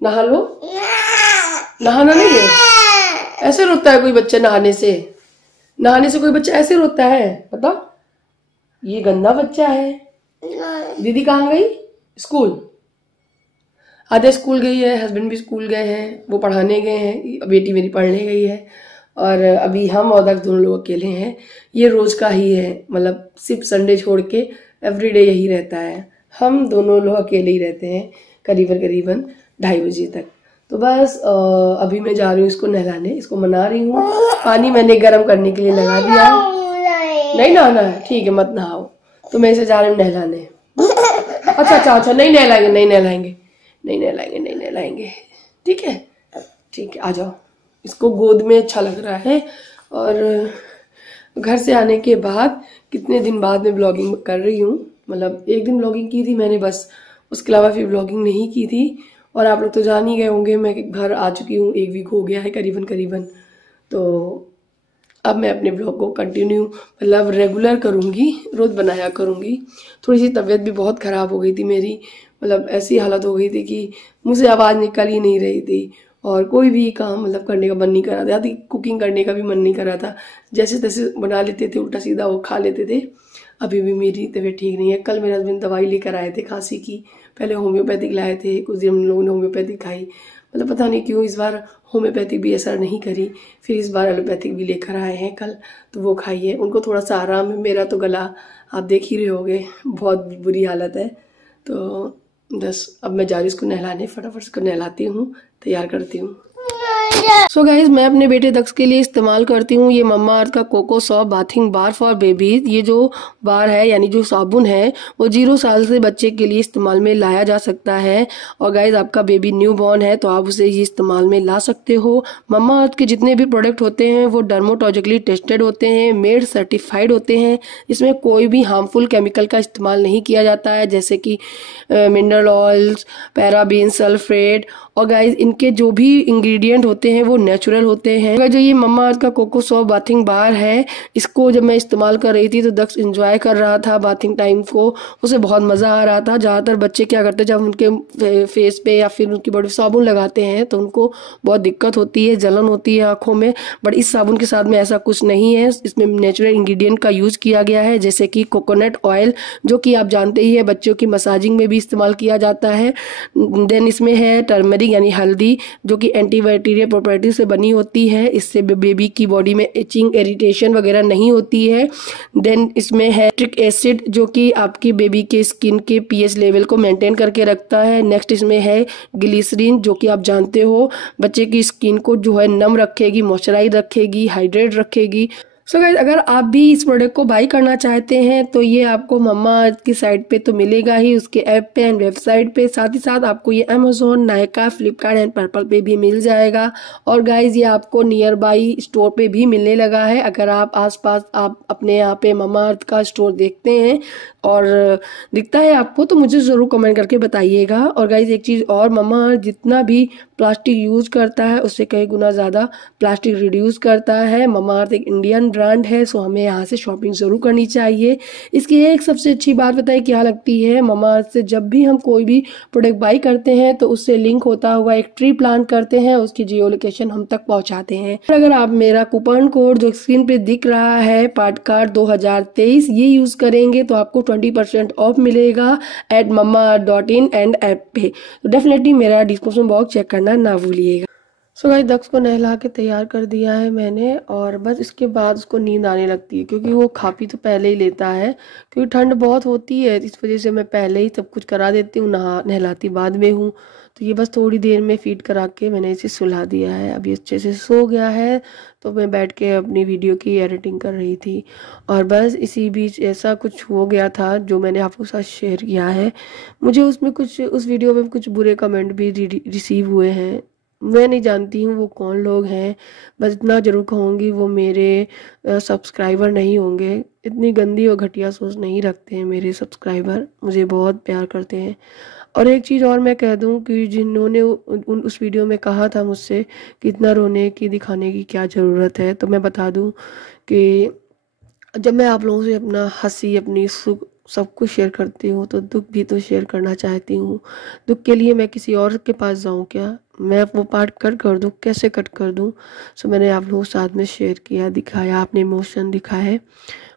नहा लो। नहाना नहीं है, ऐसे रोता है कोई बच्चा नहाने से? नहाने से कोई बच्चा ऐसे रोता है? बताओ, ये गंदा बच्चा है। दीदी कहाँ गई? स्कूल। आधा स्कूल गई है, हस्बैंड भी स्कूल गए हैं, वो पढ़ाने गए हैं, बेटी मेरी पढ़ने गई है, और अभी हम और दक्ष दोनों लोग अकेले हैं। ये रोज का ही है, मतलब सिर्फ संडे छोड़ के एवरीडे यही रहता है। हम दोनों लोग अकेले ही रहते हैं करीबन 2:30 बजे तक। तो बस अभी मैं जा रही हूँ इसको नहलाने, इसको मना रही हूँ। पानी मैंने गर्म करने के लिए लगा दिया है। नहीं नहाना है, ठीक है, मत नहाओ। तो मैं इसे जा रही हूँ नहलाने। अच्छा, नहीं नहलाएंगे, ठीक है, आ जाओ। इसको गोद में अच्छा लग रहा है। और घर से आने के बाद कितने दिन बाद मैं ब्लॉगिंग कर रही हूँ, मतलब एक दिन ब्लॉगिंग की थी मैंने बस, उसके अलावा फिर ब्लॉगिंग नहीं की थी। और आप लोग तो जान ही गए होंगे, मैं घर आ चुकी हूँ, 1 वीक हो गया है करीबन। तो अब मैं अपने ब्लॉग को कंटिन्यू मतलब रेगुलर करूँगी, रोज़ बनाया करूँगी। थोड़ी सी तबीयत भी बहुत ख़राब हो गई थी मेरी, मतलब ऐसी हालत हो गई थी कि मुझसे आवाज़ निकल ही नहीं रही थी, और कोई भी काम मतलब करने का मन नहीं कर रहा था, कुकिंग करने का भी मन नहीं कर रहा था। जैसे तैसे बना लेते थे, उल्टा सीधा वो खा लेते थे। अभी भी मेरी तबीयत ठीक नहीं है। कल मेरे हस्बैंड दवाई लेकर आए थे खांसी की, पहले होम्योपैथिक लाए थे, कुछ दिन हम लोगों ने होम्योपैथिक खाई, मतलब पता नहीं क्यों इस बार होम्योपैथिक भी असर नहीं करी। फिर इस बार एलोपैथिक भी लेकर आए हैं कल, तो वो खाइए, उनको थोड़ा सा आराम है। मेरा तो गला आप देख ही रहे होगे, बहुत बुरी हालत है। तो बस अब मैं जा रही हूँ इसको नहलाने, फटाफट इसको नहलाती हूँ, तैयार करती हूँ। सो गाइज, मैं अपने बेटे दक्ष के लिए इस्तेमाल करती हूँ ये मम्मा अर्थ का cocoa soft bathing bar for babies. ये जो बार है यानी जो साबुन है वो 0 साल से बच्चे के लिए इस्तेमाल में लाया जा सकता है। और गाइज, आपका बेबी न्यू बॉर्न है तो आप उसे ये इस्तेमाल में ला सकते हो। मम्मा अर्थ के जितने भी प्रोडक्ट होते हैं वो डर्मोटोलॉजिकली टेस्टेड होते हैं, मेड सर्टिफाइड होते हैं। इसमें कोई भी हार्मफुल केमिकल का इस्तेमाल नहीं किया जाता है, जैसे कि मिनरल ऑयल्स, पैराबीन, सल्फेट। और गाइज, इनके जो भी इंग्रेडिएंट होते हैं वो नेचुरल होते हैं। अगर जो ये मम्मा अर्थ का कोको सॉफ्ट बाथिंग बार है, इसको जब मैं इस्तेमाल कर रही थी तो दक्ष एंजॉय कर रहा था बाथिंग टाइम को, उसे बहुत मज़ा आ रहा था। ज़्यादातर बच्चे क्या करते हैं, जब उनके फेस पे या फिर उनकी बॉडी साबुन लगाते हैं तो उनको बहुत दिक्कत होती है, जलन होती है आंखों में, बट इस साबुन के साथ में ऐसा कुछ नहीं है। इसमें नेचुरल इंग्रेडिएंट का यूज किया गया है, जैसे कि कोकोनट ऑयल, जो कि आप जानते ही है बच्चों की मसाजिंग में भी इस्तेमाल किया जाता है। देन इसमें है टर्मरिक यानी हल्दी, जो कि एंटीबैक्टीरियल प्रॉपर्टी से बनी होती है, इससे बेबी की बॉडी में इचिंग, इरिटेशन वगैरह नहीं होती है। देन इसमें है सिट्रिक एसिड, जो कि आपकी बेबी के स्किन के पीएच लेवल को मेंटेन करके रखता है। नेक्स्ट इसमें है ग्लिसरीन, जो कि आप जानते हो बच्चे की स्किन को जो है नम रखेगी, मॉइस्चराइज रखेगी, हाइड्रेट रखेगी। सो गाइस, अगर आप भी इस प्रोडक्ट को बाई करना चाहते हैं तो ये आपको मम्मा अर्थ की साइट पे तो मिलेगा ही, उसके ऐप पे एंड वेबसाइट पे। साथ ही साथ आपको ये Amazon, Nykaa, Flipkart and purple पे भी मिल जाएगा। और गाइज, ये आपको नियर बाई स्टोर पे भी मिलने लगा है। अगर आप आसपास आप अपने यहाँ पे मम्मा अर्थ का स्टोर देखते हैं और दिखता है आपको तो मुझे ज़रूर कमेंट करके बताइएगा। और गाइज, एक चीज़ और, मम्मा अर्थ जितना भी प्लास्टिक यूज करता है उससे कई गुना ज़्यादा प्लास्टिक रिड्यूस करता है। मम्मा अर्थ एक इंडियन ब्रांड है, सो हमें यहाँ से शॉपिंग ज़रूर करनी चाहिए। इसकी एक सबसे अच्छी बात बताइए क्या लगती है, मम्मा अर्थ से जब भी हम कोई भी प्रोडक्ट बाई करते हैं तो उससे लिंक होता हुआ एक ट्री प्लांट करते हैं, उसकी जियो लोकेशन हम तक पहुँचाते हैं। अगर आप मेरा कूपन कोड जो स्क्रीन पे दिख रहा है पार्टकार्ड 2023 ये यूज़ करेंगे तो आपको 20% ऑफ मिलेगा एट mama.in एंड ऐप पे। तो डेफिनेटली मेरा डिस्क्रिप्शन बॉक्स चेक करना ना भूलिएगा। सो गाइस, दक्ष को नहला के तैयार कर दिया है मैंने, और बस इसके बाद उसको नींद आने लगती है, क्योंकि वो खा पी तो पहले ही लेता है, क्योंकि ठंड बहुत होती है, इस वजह से मैं पहले ही सब कुछ करा देती हूँ, नहलाती बाद में हूँ। तो ये बस थोड़ी देर में फीड करा के मैंने इसे सुला दिया है, अभी अच्छे से सो गया है। तो मैं बैठ के अपनी वीडियो की एडिटिंग कर रही थी, और बस इसी बीच ऐसा कुछ हो गया था जो मैंने आपके साथ शेयर किया है। मुझे उसमें कुछ, उस वीडियो में कुछ बुरे कमेंट भी रिसीव हुए हैं। मैं नहीं जानती हूँ वो कौन लोग हैं, बस इतना ज़रूर कहूँगी वो मेरे सब्सक्राइबर नहीं होंगे। इतनी गंदी और घटिया सोच नहीं रखते हैं मेरे सब्सक्राइबर, मुझे बहुत प्यार करते हैं। और एक चीज़ और मैं कह दूँ कि जिन्होंने उस वीडियो में कहा था मुझसे कि इतना रोने की दिखाने की क्या ज़रूरत है, तो मैं बता दूँ कि जब मैं आप लोगों से अपना हंसी, अपनी सब कुछ शेयर करती हूँ तो दुख भी तो शेयर करना चाहती हूँ। दुख के लिए मैं किसी और के पास जाऊँ क्या? मैं वो पार्ट कट कर दूँ, कैसे कट कर दूँ? सो मैंने आप लोगों के साथ में शेयर किया, दिखाया, अपने इमोशन दिखाए।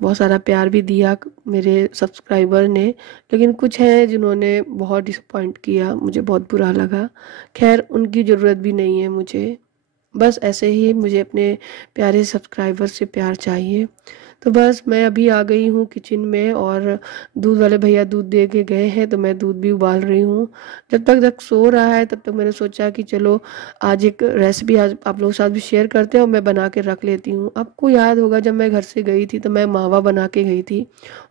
बहुत सारा प्यार भी दिया मेरे सब्सक्राइबर ने, लेकिन कुछ हैं जिन्होंने बहुत डिसअपॉइंट किया, मुझे बहुत बुरा लगा। खैर उनकी ज़रूरत भी नहीं है मुझे, बस ऐसे ही मुझे अपने प्यारे सब्सक्राइबर से प्यार चाहिए। तो बस मैं अभी आ गई हूँ किचन में और दूध वाले भैया दूध दे के गए हैं तो मैं दूध भी उबाल रही हूँ। जब तक सो रहा है तब तक मैंने सोचा कि चलो आज एक रेसिपी आज आप लोगों के साथ भी शेयर करते हैं और मैं बना के रख लेती हूँ। आपको याद होगा जब मैं घर से गई थी तो मैं मावा बना के गई थी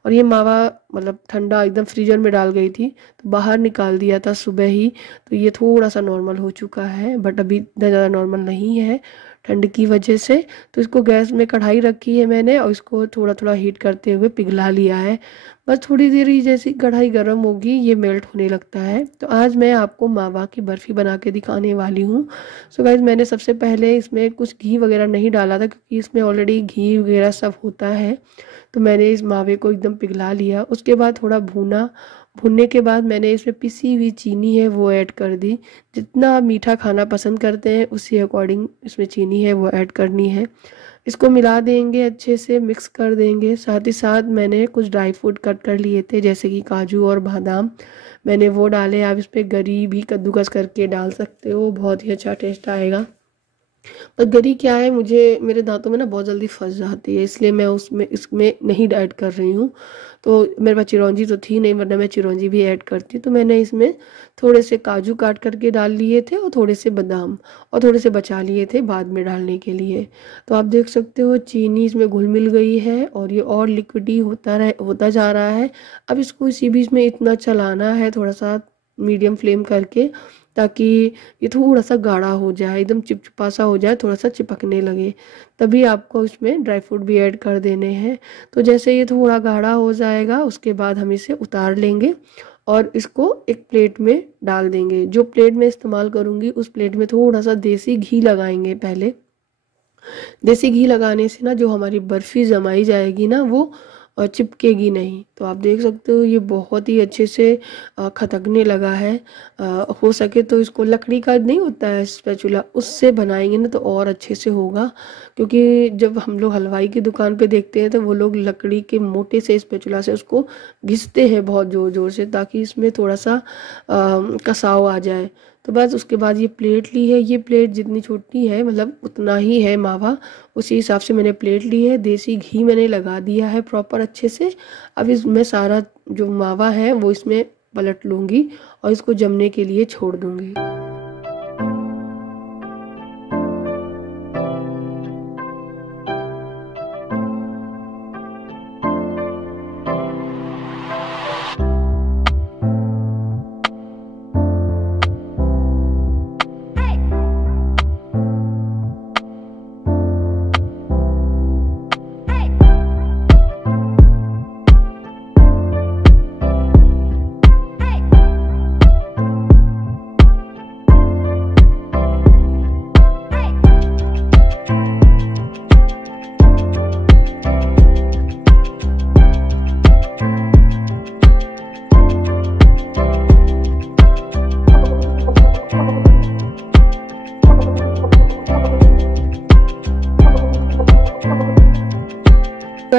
और ये मावा मतलब ठंडा एकदम फ्रीजर में डाल गई थी, तो बाहर निकाल दिया था सुबह ही। तो ये थोड़ा सा नॉर्मल हो चुका है, बट अभी इतना ज़्यादा नॉर्मल नहीं है ठंड की वजह से। तो इसको गैस में कढ़ाई रखी है मैंने और इसको थोड़ा थोड़ा हीट करते हुए पिघला लिया है। बस थोड़ी देर ही जैसी कढ़ाई गर्म होगी ये मेल्ट होने लगता है। तो आज मैं आपको मावा की बर्फ़ी बना के दिखाने वाली हूँ। सो गाइस मैंने सबसे पहले इसमें कुछ घी वगैरह नहीं डाला था क्योंकि इसमें ऑलरेडी घी वगैरह सब होता है। तो मैंने इस मावे को एकदम पिघला लिया, उसके बाद थोड़ा भूना। भुनने के बाद मैंने इसमें पिसी हुई चीनी है वो ऐड कर दी। जितना आप मीठा खाना पसंद करते हैं उसी अकॉर्डिंग इसमें चीनी है वो ऐड करनी है। इसको मिला देंगे, अच्छे से मिक्स कर देंगे। साथ ही साथ मैंने कुछ ड्राई फ्रूट कट कर लिए थे जैसे कि काजू और बादाम, मैंने वो डाले। आप इस पर गरी भी कद्दूकस करके डाल सकते हो, बहुत ही अच्छा टेस्ट आएगा। पर गरी क्या है, मुझे मेरे दांतों में ना बहुत जल्दी फंस जाती है, इसलिए मैं उसमें इसमें नहीं ऐड कर रही हूँ। तो मेरे पास चिरौंजी तो थी नहीं, वरना मैं चिरौंजी भी ऐड करती। तो मैंने इसमें थोड़े से काजू काट करके डाल लिए थे और थोड़े से बादाम और थोड़े से बचा लिए थे बाद में डालने के लिए। तो आप देख सकते हो चीनी इसमें घुल मिल गई है और ये और लिक्विडी होता जा रहा है। अब इसको इसी बीच में इतना चलाना है थोड़ा सा मीडियम फ्लेम करके, ताकि ये थोड़ा सा गाढ़ा हो जाए, एकदम चिपचिपा सा हो जाए, थोड़ा सा चिपकने लगे। तभी आपको इसमें ड्राई फ्रूट भी ऐड कर देने हैं। तो जैसे ये थोड़ा गाढ़ा हो जाएगा उसके बाद हम इसे उतार लेंगे और इसको एक प्लेट में डाल देंगे। जो प्लेट में इस्तेमाल करूँगी उस प्लेट में थोड़ा सा देसी घी लगाएंगे पहले। देसी घी लगाने से ना जो हमारी बर्फ़ी जमाई जाएगी ना वो चिपकेगी नहीं। तो आप देख सकते हो ये बहुत ही अच्छे से खदकने लगा है। हो सके तो इसको लकड़ी का नहीं होता है स्पैचुला, उससे बनाएंगे ना तो और अच्छे से होगा। क्योंकि जब हम लोग हलवाई की दुकान पे देखते हैं तो वो लोग लकड़ी के मोटे से स्पैचुला से उसको घिसते हैं बहुत ज़ोर ज़ोर से, ताकि इसमें थोड़ा सा कसाव आ जाए। तो बस उसके बाद ये प्लेट ली है, ये प्लेट जितनी छोटी है मतलब उतना ही है मावा, उसी हिसाब से मैंने प्लेट ली है। देसी घी मैंने लगा दिया है प्रॉपर अच्छे से। अब इसमें सारा जो मावा है वो इसमें पलट लूँगी और इसको जमने के लिए छोड़ दूँगी।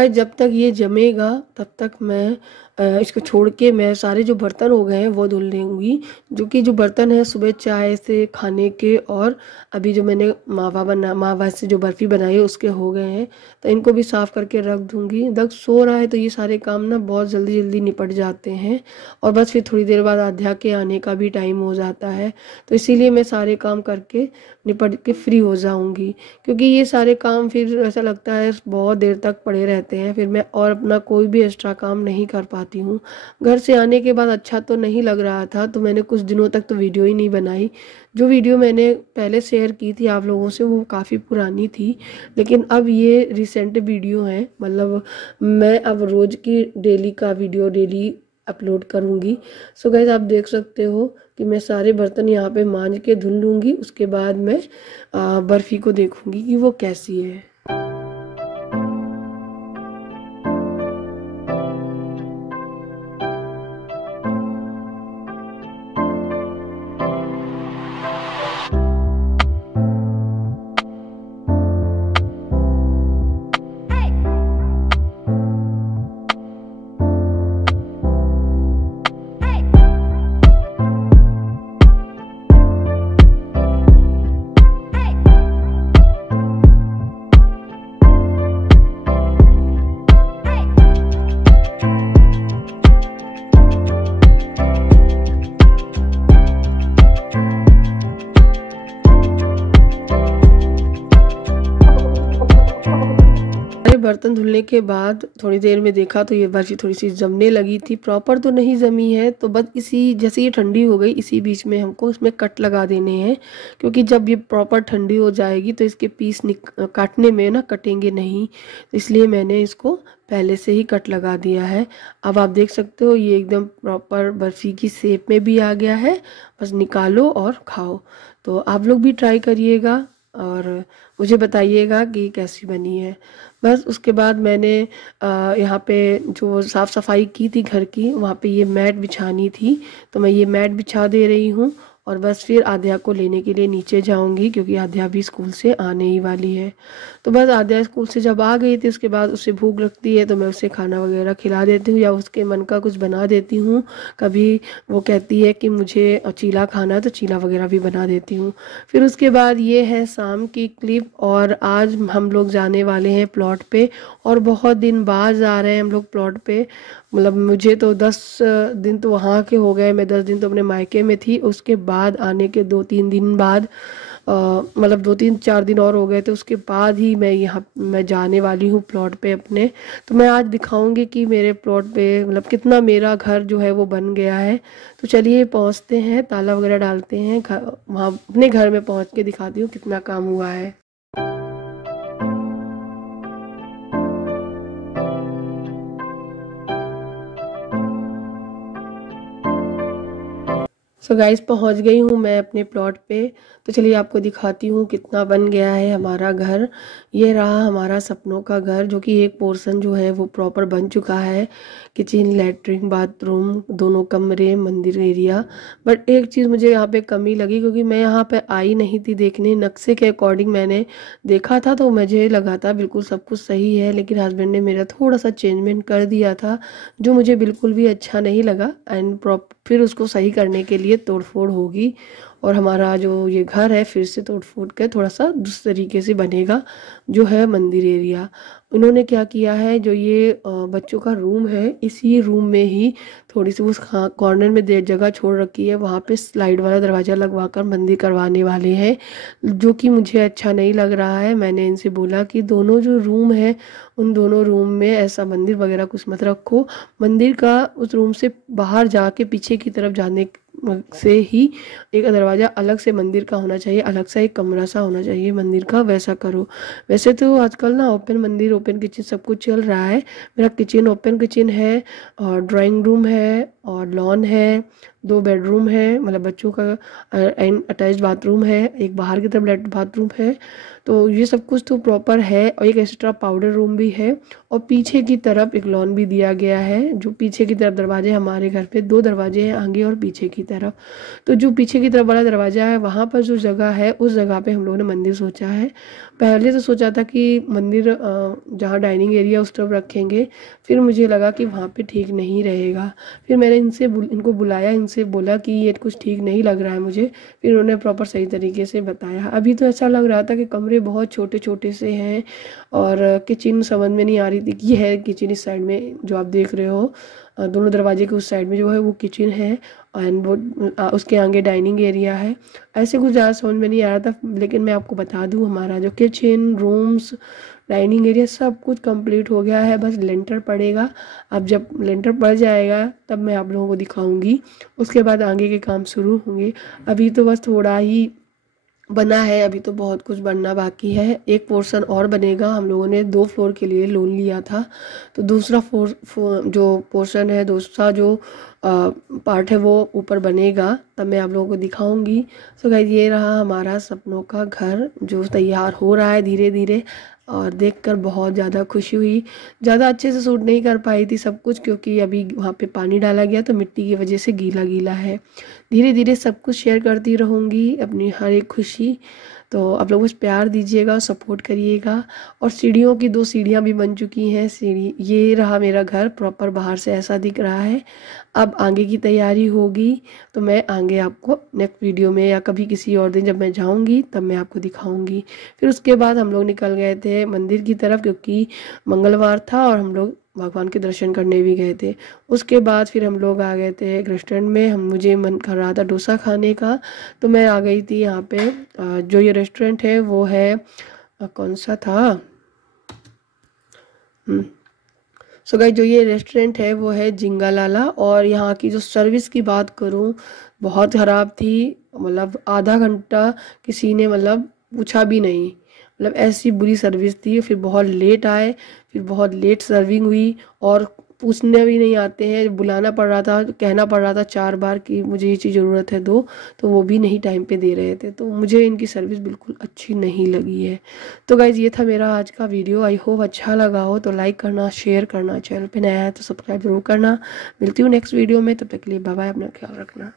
जब तक ये जमेगा तब तक मैं इसको छोड़ के मैं सारे जो बर्तन हो गए हैं वो धुल लूँगी। जो कि जो बर्तन है सुबह चाय से खाने के और अभी जो मैंने मावा से जो बर्फ़ी बनाई है उसके हो गए हैं, तो इनको भी साफ़ करके रख दूँगी। दग सो रहा है तो ये सारे काम ना बहुत जल्दी जल्दी निपट जाते हैं और बस फिर थोड़ी देर बाद आध्या के आने का भी टाइम हो जाता है। तो इसीलिए मैं सारे काम करके निपट के फ्री हो जाऊँगी, क्योंकि ये सारे काम फिर ऐसा लगता है बहुत देर तक पड़े रहते हैं, फिर मैं और अपना कोई भी एक्स्ट्रा काम नहीं कर पाती हूँ। घर से आने के बाद अच्छा तो नहीं लग रहा था, तो मैंने कुछ दिनों तक तो वीडियो ही नहीं बनाई। जो वीडियो मैंने पहले शेयर की थी आप लोगों से वो काफ़ी पुरानी थी, लेकिन अब ये रिसेंट वीडियो है। मतलब मैं अब रोज़ की डेली का वीडियो डेली अपलोड करूँगी। सो गाइस आप देख सकते हो कि मैं सारे बर्तन यहाँ पे मांज के धुल लूँगी, उसके बाद मैं बर्फ़ी को देखूँगी कि वो कैसी है। बर्तन धुलने के बाद थोड़ी देर में देखा तो ये बर्फ़ी थोड़ी सी जमने लगी थी। प्रॉपर तो नहीं जमी है, तो बस इसी जैसे ये ठंडी हो गई इसी बीच में हमको इसमें कट लगा देने हैं, क्योंकि जब ये प्रॉपर ठंडी हो जाएगी तो इसके पीस काटने में ना कटेंगे नहीं, तो इसलिए मैंने इसको पहले से ही कट लगा दिया है। अब आप देख सकते हो ये एकदम प्रॉपर बर्फ़ी की शेप में भी आ गया है। बस निकालो और खाओ। तो आप लोग भी ट्राई करिएगा और मुझे बताइएगा कि कैसी बनी है। बस उसके बाद मैंने यहाँ पे जो साफ़ सफाई की थी घर की, वहाँ पे ये मैट बिछानी थी, तो मैं ये मैट बिछा दे रही हूँ। और बस फिर आध्या को लेने के लिए नीचे जाऊंगी, क्योंकि आध्या भी स्कूल से आने ही वाली है। तो बस आध्या स्कूल से जब आ गई थी उसके बाद उसे भूख लगती है तो मैं उसे खाना वगैरह खिला देती हूँ या उसके मन का कुछ बना देती हूँ। कभी वो कहती है कि मुझे चीला खाना है तो चीला वगैरह भी बना देती हूँ। फिर उसके बाद ये है शाम की क्लिप, और आज हम लोग जाने वाले हैं प्लॉट पे, और बहुत दिन बाद जा रहे हैं हम लोग प्लॉट पे। मतलब मुझे तो 10 दिन तो वहाँ के हो गए, मैं 10 दिन तो अपने मायके में थी। उसके बाद आने के 2-3 दिन बाद मतलब 2-3-4 दिन और हो गए थे, उसके बाद ही मैं जाने वाली हूँ प्लॉट पे अपने। तो मैं आज दिखाऊंगी कि मेरे प्लॉट पे मतलब कितना मेरा घर जो है वो बन गया है। तो चलिए पहुँचते हैं, ताला वगैरह डालते हैं, वहाँ अपने घर में पहुँच के दिखाती हूँ कितना काम हुआ है। सो गाइस पहुंच गई हूँ मैं अपने प्लॉट पे। तो चलिए आपको दिखाती हूँ कितना बन गया है हमारा घर। ये रहा हमारा सपनों का घर, जो कि एक पोर्शन जो है वो प्रॉपर बन चुका है। किचन, लैट्रिन, बाथरूम, दोनों कमरे, मंदिर एरिया। बट एक चीज़ मुझे यहाँ पे कमी लगी, क्योंकि मैं यहाँ पे आई नहीं थी देखने, नक्शे के अकॉर्डिंग मैंने देखा था तो मुझे लगा था बिल्कुल सब कुछ सही है, लेकिन हस्बैंड ने मेरा थोड़ा सा चेंजमेंट कर दिया था जो मुझे बिल्कुल भी अच्छा नहीं लगा। एंड फिर उसको सही करने के लिए तोड़फोड़ होगी, और हमारा जो ये घर है फिर से तोड़ फोड़ के थोड़ा सा दूसरे तरीके से बनेगा, जो है मंदिर एरिया। उन्होंने क्या किया है, जो ये बच्चों का रूम है, इसी रूम में ही थोड़ी सी उस कॉर्नर में जगह छोड़ रखी है, वहाँ पे स्लाइड वाला दरवाज़ा लगवाकर मंदिर करवाने वाले हैं, जो कि मुझे अच्छा नहीं लग रहा है। मैंने इनसे बोला कि दोनों जो रूम है उन दोनों रूम में ऐसा मंदिर वगैरह कुछ मत रखो। मंदिर का उस रूम से बाहर जाके पीछे की तरफ जाने से ही एक दरवाज़ा अलग से मंदिर का होना चाहिए, अलग सा एक कमरा सा होना चाहिए मंदिर का, वैसा करो। वैसे तो आजकल ना ओपन मंदिर, ओपन किचन सब कुछ चल रहा है। मेरा किचन ओपन किचन है, और ड्राइंग रूम है, और लॉन है, 2 बेडरूम है, मतलब बच्चों का अटैच बाथरूम है, एक बाहर की तरफ बाथरूम है। तो ये सब कुछ तो प्रॉपर है, और एक एक्स्ट्रा पाउडर रूम भी है, और पीछे की तरफ एक लॉन भी दिया गया है। जो पीछे की तरफ दरवाजे, हमारे घर पे 2 दरवाजे हैं, आगे और पीछे की तरफ। तो जो पीछे की तरफ वाला दरवाजा है वहाँ पर जो जगह है उस जगह पे हम लोगों ने मंदिर सोचा है। पहले तो सोचा था कि मंदिर जहाँ डाइनिंग एरिया उस तरफ रखेंगे, फिर मुझे लगा कि वहाँ पे ठीक नहीं रहेगा। फिर मैंने इनको बुलाया, इनसे बोला कि ये कुछ ठीक नहीं लग रहा है मुझे। फिर उन्होंने प्रॉपर सही तरीके से बताया। अभी तो ऐसा लग रहा था कि कमरे बहुत छोटे छोटे से हैं, और किचन समझ में नहीं आ रही थी कि ये है किचन इस साइड में जो आप देख रहे हो, दोनों दरवाजे के उस साइड में जो है वो किचन है, एंड वो उसके आगे डाइनिंग एरिया है। ऐसे कुछ ज़्यादा समझ में नहीं आ रहा था, लेकिन मैं आपको बता दूं हमारा जो किचन, रूम्स, डाइनिंग एरिया सब कुछ कंप्लीट हो गया है, बस लेंटर पड़ेगा। अब जब लेंटर पड़ जाएगा तब मैं आप लोगों को दिखाऊंगी, उसके बाद आगे के काम शुरू होंगे। अभी तो बस थोड़ा ही बना है, अभी तो बहुत कुछ बनना बाकी है। एक पोर्शन और बनेगा, हम लोगों ने 2 फ्लोर के लिए लोन लिया था, तो दूसरा जो पोर्शन है, दूसरा जो पार्ट है वो ऊपर बनेगा, तब मैं आप लोगों को दिखाऊंगी। सो गाइस ये रहा हमारा सपनों का घर जो तैयार हो रहा है धीरे धीरे, और देखकर बहुत ज़्यादा खुशी हुई। ज़्यादा अच्छे से शूट नहीं कर पाई थी सब कुछ, क्योंकि अभी वहाँ पे पानी डाला गया तो मिट्टी की वजह से गीला गीला है। धीरे धीरे सब कुछ शेयर करती रहूँगी, अपनी हर एक खुशी। तो आप लोग बस प्यार दीजिएगा, सपोर्ट करिएगा। और सीढ़ियों की 2 सीढ़ियाँ भी बन चुकी हैं। सीढ़ी ये रहा मेरा घर, प्रॉपर बाहर से ऐसा दिख रहा है। अब आगे की तैयारी होगी तो मैं आगे आपको नेक्स्ट वीडियो में या कभी किसी और दिन जब मैं जाऊंगी तब मैं आपको दिखाऊंगी। फिर उसके बाद हम लोग निकल गए थे मंदिर की तरफ, क्योंकि मंगलवार था और हम लोग भगवान के दर्शन करने भी गए थे। उसके बाद फिर हम लोग आ गए थे एक रेस्टोरेंट में, मुझे मन कर रहा था डोसा खाने का, तो मैं आ गई थी यहाँ पे। जो ये रेस्टोरेंट है वो है कौन सा था, सो गाइस, जो ये रेस्टोरेंट है वो है जिंगालाला, और यहाँ की जो सर्विस की बात करूँ बहुत ख़राब थी। मतलब आधा घंटा किसी ने मतलब पूछा भी नहीं, मतलब ऐसी बुरी सर्विस थी। फिर बहुत लेट आए, फिर बहुत लेट सर्विंग हुई, और पूछने भी नहीं आते हैं, बुलाना पड़ रहा था, कहना पड़ रहा था 4 बार कि मुझे ये चीज़ ज़रूरत है दो, तो वो भी नहीं टाइम पे दे रहे थे। तो मुझे इनकी सर्विस बिल्कुल अच्छी नहीं लगी है। तो गाइज़, ये था मेरा आज का वीडियो। आई होप अच्छा लगा हो तो लाइक करना, शेयर करना, चैनल पे नया है तो सब्सक्राइब जरूर करना। मिलती हूँ नेक्स्ट वीडियो में, तब तक के लिए बाय बाय, अपना ख्याल रखना।